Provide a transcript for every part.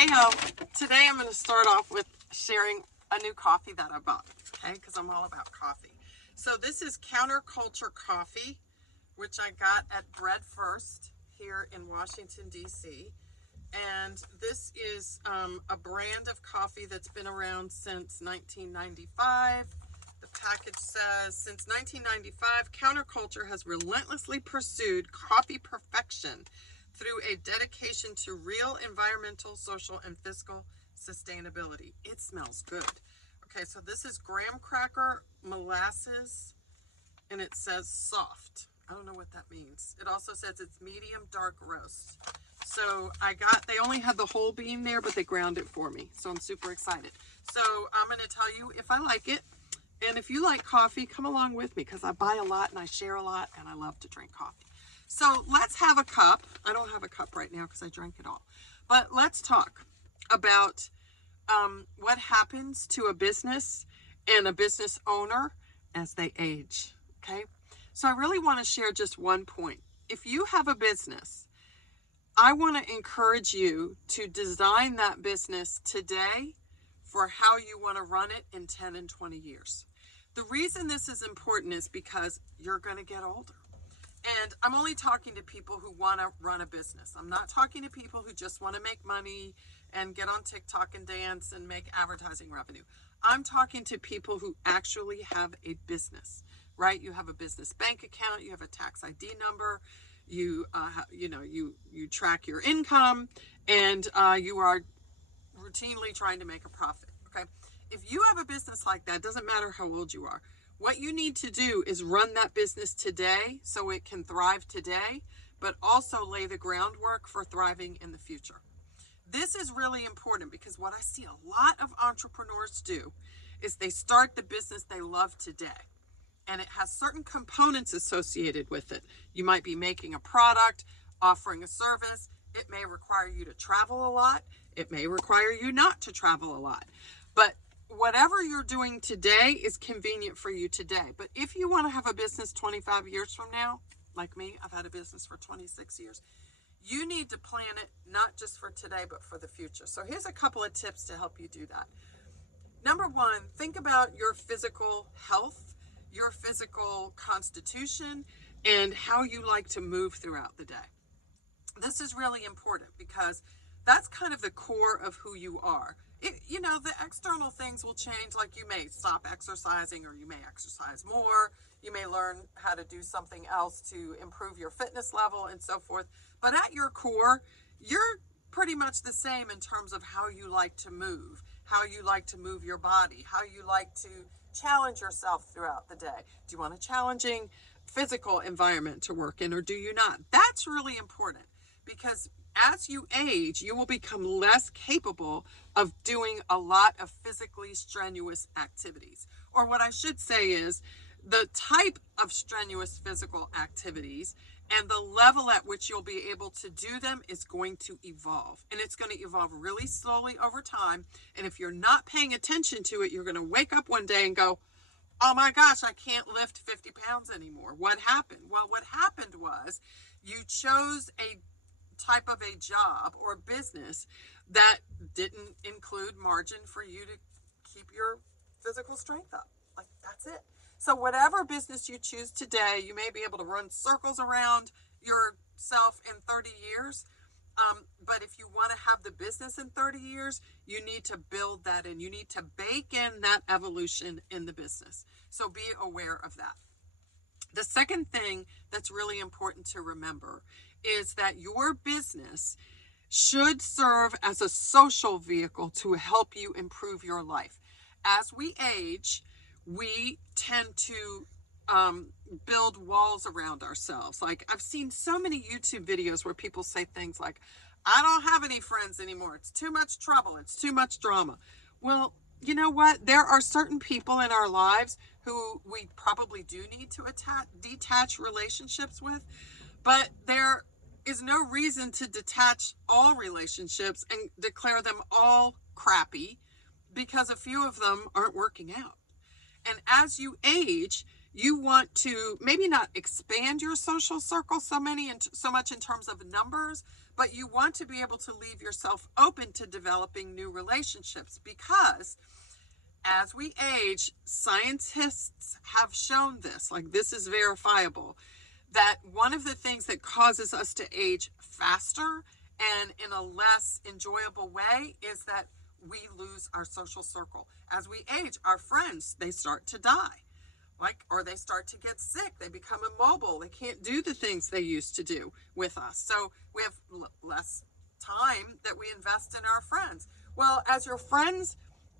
Hey ho, today I'm going to start off with sharing a new coffee that I bought, okay, because I'm all about coffee. So this is Counterculture Coffee, which I got at Bread First here in Washington, D.C. And this is a brand of coffee that's been around since 1995. The package says, since 1995, Counterculture has relentlessly pursued coffee perfection through a dedication to real environmental, social, and fiscal sustainability. It smells good. Okay, so this is graham cracker molasses, and it says soft. I don't know what that means. It also says it's medium dark roast. So they only had the whole bean there, but they ground it for me. So I'm super excited. So I'm going to tell you if I like it. And if you like coffee, come along with me because I buy a lot and I share a lot and I love to drink coffee. So let's have a cup. I don't have a cup right now because I drank it all. But let's talk about what happens to a business and a business owner as they age, okay? So I really want to share just one point. If you have a business, I want to encourage you to design that business today for how you want to run it in 10 and 20 years. The reason this is important is because you're going to get older. And I'm only talking to people who want to run a business. I'm not talking to people who just want to make money and get on TikTok and dance and make advertising revenue. I'm talking to people who actually have a business, right? You have a business bank account, you have a tax ID number, you track your income, and you are routinely trying to make a profit, okay? If you have a business like that, it doesn't matter how old you are. What you need to do is run that business today so it can thrive today, but also lay the groundwork for thriving in the future. This is really important because what I see a lot of entrepreneurs do is they start the business they love today. And it has certain components associated with it. You might be making a product, offering a service. It may require you to travel a lot. It may require you not to travel a lot. But whatever you're doing today is convenient for you today. But if you want to have a business 25 years from now, like me, I've had a business for 26 years, you need to plan it not just for today, but for the future. So here's a couple of tips to help you do that. Number one, think about your physical health, your physical constitution, and how you like to move throughout the day. This is really important because that's kind of the core of who you are. The external things will change, like you may stop exercising or you may exercise more. You may learn how to do something else to improve your fitness level and so forth. But at your core, you're pretty much the same in terms of how you like to move, how you like to move your body, how you like to challenge yourself throughout the day. Do you want a challenging physical environment to work in or do you not? That's really important because as you age, you will become less capable of doing a lot of physically strenuous activities. Or what I should say is the type of strenuous physical activities and the level at which you'll be able to do them is going to evolve. And it's going to evolve really slowly over time. And if you're not paying attention to it, you're going to wake up one day and go, oh my gosh, I can't lift 50 pounds anymore. What happened? Well, what happened was you chose a type of a job or business that didn't include margin for you to keep your physical strength up. Like, that's it. So whatever business you choose today, you may be able to run circles around yourself in 30 years. But if you want to have the business in 30 years, you need to build that in. You need to bake in that evolution in the business. So be aware of that. The second thing that's really important to remember is that your business should serve as a social vehicle to help you improve your life. As we age, we tend to build walls around ourselves. Like, I've seen so many YouTube videos where people say things like, I don't have any friends anymore. It's too much trouble. It's too much drama. Well, you know what? There are certain people in our lives who we probably do need to detach relationships with, but there is no reason to detach all relationships and declare them all crappy because a few of them aren't working out. And as you age, you want to maybe not expand your social circle so much in terms of numbers, but you want to be able to leave yourself open to developing new relationships, because as we age, scientists have shown this, like this is verifiable, that one of the things that causes us to age faster and in a less enjoyable way is that we lose our social circle. As we age, our friends, they start to die, or they start to get sick. They become immobile. They can't do the things they used to do with us. So we have less time that we invest in our friends. Well, as your friends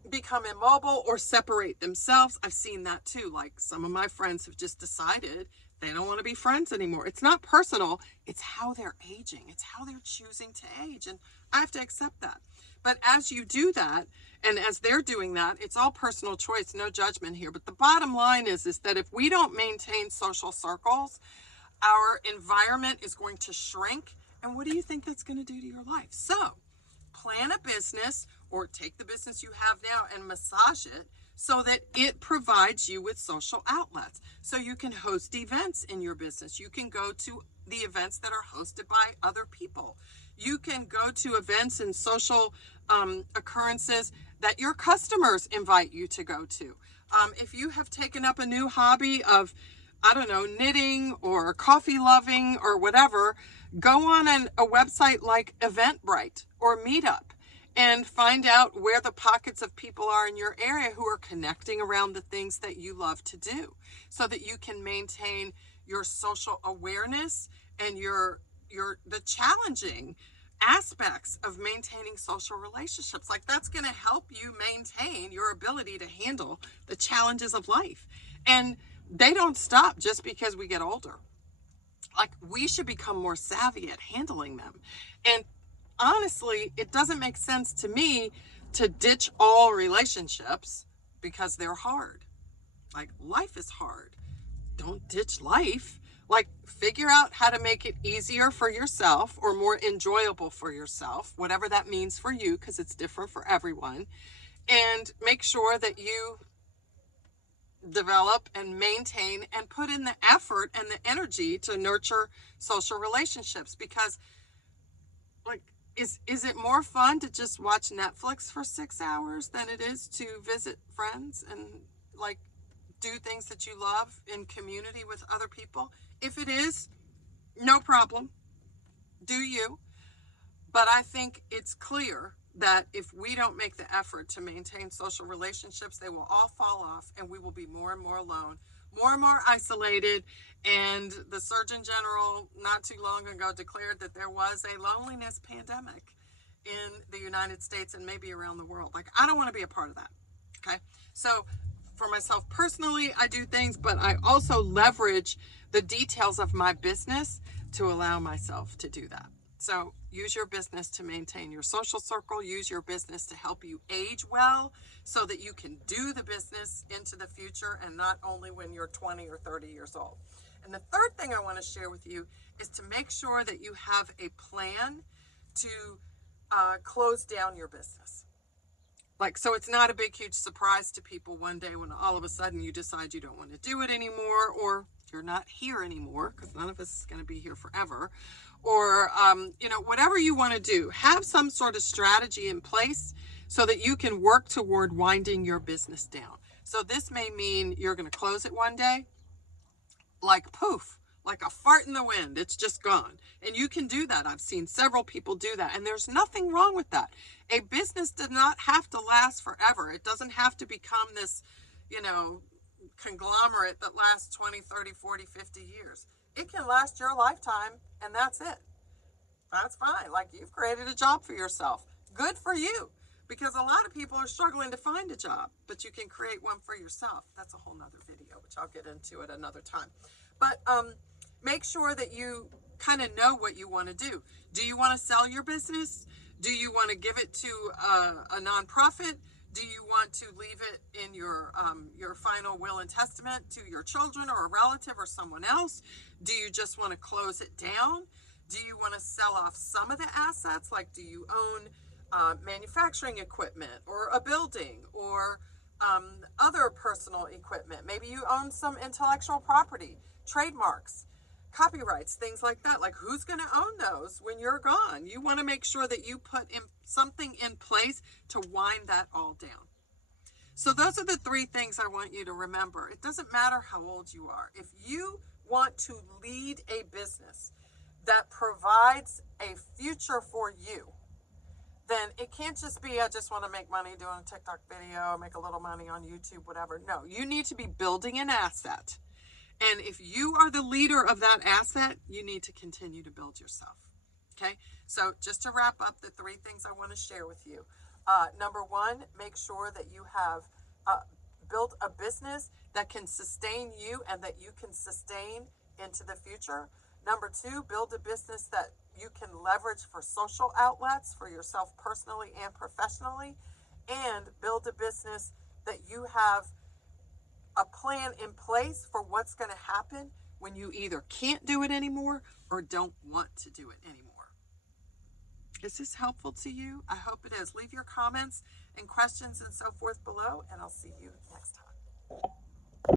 become immobile or separate themselves, I've seen that too. Like some of my friends have just decided they don't want to be friends anymore. It's not personal. It's how they're aging. It's how they're choosing to age. And I have to accept that. But as you do that, and as they're doing that, it's all personal choice, no judgment here. But the bottom line is that if we don't maintain social circles, our environment is going to shrink. And what do you think that's going to do to your life? So plan a business, or take the business you have now and massage it so that it provides you with social outlets. So you can host events in your business. You can go to the events that are hosted by other people. You can go to events and social occurrences that your customers invite you to go to. If you have taken up a new hobby of, I don't know, knitting or coffee loving or whatever, go on a website like Eventbrite or Meetup and find out where the pockets of people are in your area who are connecting around the things that you love to do, so that you can maintain your social awareness and the challenging aspects of maintaining social relationships. Like that's going to help you maintain your ability to handle the challenges of life. And they don't stop just because we get older. Like we should become more savvy at handling them. And honestly, it doesn't make sense to me to ditch all relationships because they're hard. Like life is hard. Don't ditch life. Like figure out how to make it easier for yourself or more enjoyable for yourself, whatever that means for you, because it's different for everyone. And make sure that you develop and maintain and put in the effort and the energy to nurture social relationships, because like is it more fun to just watch Netflix for 6 hours than it is to visit friends and like do things that you love in community with other people? If it is, no problem. Do you? But I think it's clear that if we don't make the effort to maintain social relationships, they will all fall off and we will be more and more alone, more and more isolated. And the Surgeon General not too long ago declared that there was a loneliness pandemic in the United States and maybe around the world. Like, I don't want to be a part of that. Okay. So for myself personally, I do things, but I also leverage the details of my business to allow myself to do that. So use your business to maintain your social circle. Use your business to help you age well so that you can do the business into the future and not only when you're 20 or 30 years old. And the third thing I want to share with you is to make sure that you have a plan to close down your business. Like, so it's not a big, huge surprise to people one day when all of a sudden you decide you don't want to do it anymore, or you're not here anymore, because none of us is going to be here forever. Or, whatever you want to do, have some sort of strategy in place so that you can work toward winding your business down. So this may mean you're going to close it one day, like poof, like a fart in the wind. It's just gone. And you can do that. I've seen several people do that. And there's nothing wrong with that. A business does not have to last forever. It doesn't have to become this, conglomerate that lasts 20, 30, 40, 50 years. It can last your lifetime, and that's it. That's fine. Like, you've created a job for yourself. Good for you, because a lot of people are struggling to find a job, but you can create one for yourself. That's a whole nother video, which I'll get into at another time. But make sure that you kind of know what you want to do. Do you want to sell your business? Do you want to give it to a nonprofit? Do you want to leave it in your final will and testament to your children or a relative or someone else? Do you just want to close it down? Do you want to sell off some of the assets? Like, do you own manufacturing equipment or a building or other personal equipment? Maybe you own some intellectual property, trademarks. copyrights, things like that. Like, who's going to own those when you're gone? You want to make sure that you put in something in place to wind that all down. So those are the three things I want you to remember. It doesn't matter how old you are. If you want to lead a business that provides a future for you, then it can't just be, I just want to make money doing a TikTok video, make a little money on YouTube, whatever. No, you need to be building an asset. And if you are the leader of that asset, you need to continue to build yourself. Okay? So just to wrap up the three things I want to share with you. Number one, make sure that you have built a business that can sustain you and that you can sustain into the future. Number two, build a business that you can leverage for social outlets for yourself personally and professionally. And build a business that you have a plan in place for what's going to happen when you either can't do it anymore or don't want to do it anymore. Is this helpful to you? I hope it is. Leave your comments and questions and so forth below, and I'll see you next time.